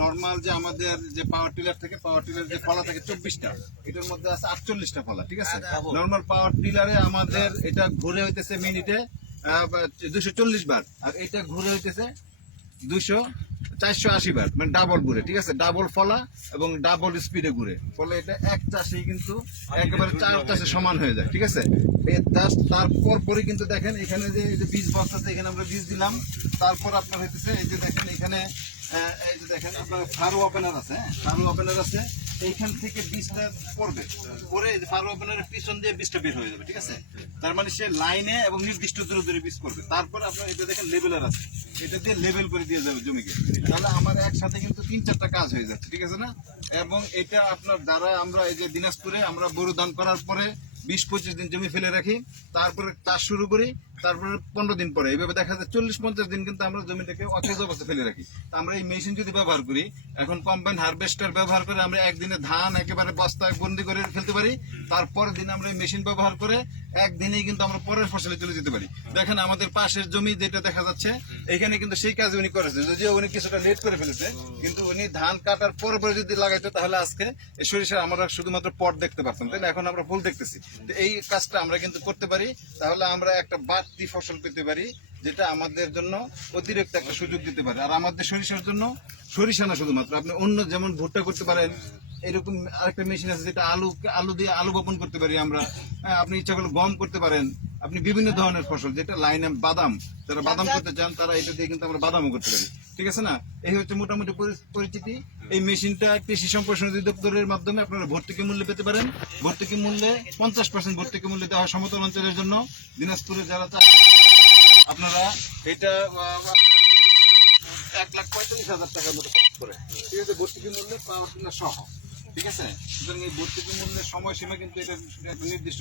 Normal যে আমাদের যে পাওয়ার টিলার থেকে পাওয়ার টিলার যে ফলা থাকে 24টা, এটার মধ্যে আছে 48টা ফলা, ঠিক আছে। নর্মাল পাওয়ার টিলারে আমাদের এটা ঘুরে হইতেছে মিনিটে 240 বার, আর এটা ঘুরে হইতেছে 480 বার, মানে ডাবল ঘুরে, ঠিক আছে। ডাবল ফলা এবং ডাবল স্পিডে ঘুরে, ফলে এটা এক চাষে কিন্তু একেবারে 4 চাষে সমান হয়ে যায়, ঠিক আছে। তারপর পরে কিন্তু দেখেন এখানে যে বীজ বস্তা আছে, এখানে আমরা বীজ দিলাম। তারপর আপনার হইতেছে এই যে দেখেন এখানে এই যে দেখেন আপনার ফারো ওপেনার আছে, ফারো ওপেনার আছে, এইখান থেকে বীজটা পড়বে, পরে এই যে ফারো ওপেনারের পিছন দিয়ে বীজটা বের হয়ে যাবে, ঠিক আছে। তার মানে সে লাইনে এবং নির্দিষ্ট দূরে বীজ করবে। তারপর আপনার এটা দেখেন লেভেলার আছে, এটা দিয়ে লেভেল করে দিয়ে যাবে জমিকে। তাহলে আমার একসাথে কিন্তু 3-4টা কাজ হয়ে যাচ্ছে, ঠিক আছে না। এবং এটা আপনার দ্বারা আমরা এই যে দিনাজপুরে আমরা বোরো ধান করার পরে 20-25 দিন জমি ফেলে রাখি, তারপরে চাষ শুরু করি, তারপরে 15 দিন পরে এইভাবে দেখা যায় 40-50 দিন কিন্তু আমরা জমিটাকে অকেজ অবস্থা ফেলে রাখি। তা আমরা এই মেশিন যদি ব্যবহার করি, এখন কম্বাইন হারভেস্টার ব্যবহার করে আমরা একদিনে ধান একেবারে বস্তায় বন্দি করে ফেলতে পারি। তারপর দিন আমরা এই মেশিন ব্যবহার করে একদিনেই কিন্তু আমরা পরের ফসলে চলে যেতে পারি। দেখেন আমাদের পাশের জমি যেটা দেখা যাচ্ছে, এখানে কিন্তু সেই কাজ উনি করেছে, যদিও উনি কিছুটা লেট করে ফেলেছে, কিন্তু উনি ধান কাটার পরে যদি লাগাইতো তাহলে আজকে এই সরিষা আমরা শুধুমাত্র পট দেখতে পারতাম, তাই না। এখন আমরা ফুল দেখতেছি। তো এই কাজটা আমরা কিন্তু করতে পারি, তাহলে আমরা একটা বাড়তি ফসল পেতে পারি, যেটা আমাদের জন্য অতিরিক্ত একটা সুযোগ দিতে পারে। আর আমাদের সরিষার জন্য সরিষা না শুধুমাত্র, আপনি অন্য যেমন ভুট্টা করতে পারেন, এরকম আরেকটা মেশিন আছে যেটা আলু দিয়ে আলু বপন করতে পারি আমরা। আপনি ইচ্ছা করলে গম করতে পারেন, আপনি বিভিন্ন ধরনের ফসল, যেটা লাইনে বাদাম, যারা বাদাম করতে চান তারা এটা দিয়ে কিন্তু আমরা বাদামও করতে পারি, ঠিক আছে না। এই হচ্ছে মোটামুটি পরিচিতি। এই মেশিনটা কৃষি সম্প্রসারণ অধিদপ্তরের মাধ্যমে আপনারা ভর্তুকি মূল্যে পেতে পারেন। ভর্তুকি মূল্যে 50% ভর্তুকি মূল্যে দেওয়া সমতল অঞ্চলের জন্য। দিনাজপুরে যারা আপনারা এটা 1,45,000 টাকার মতো খরচ করে, ঠিক আছে, ভর্তুকি মূল্যে পাওয়ার সহ, ঠিক আছে। সুতরাং এই ভর্তুকি মূল্যের সময়সীমা কিন্তু এটা একটা নির্দিষ্ট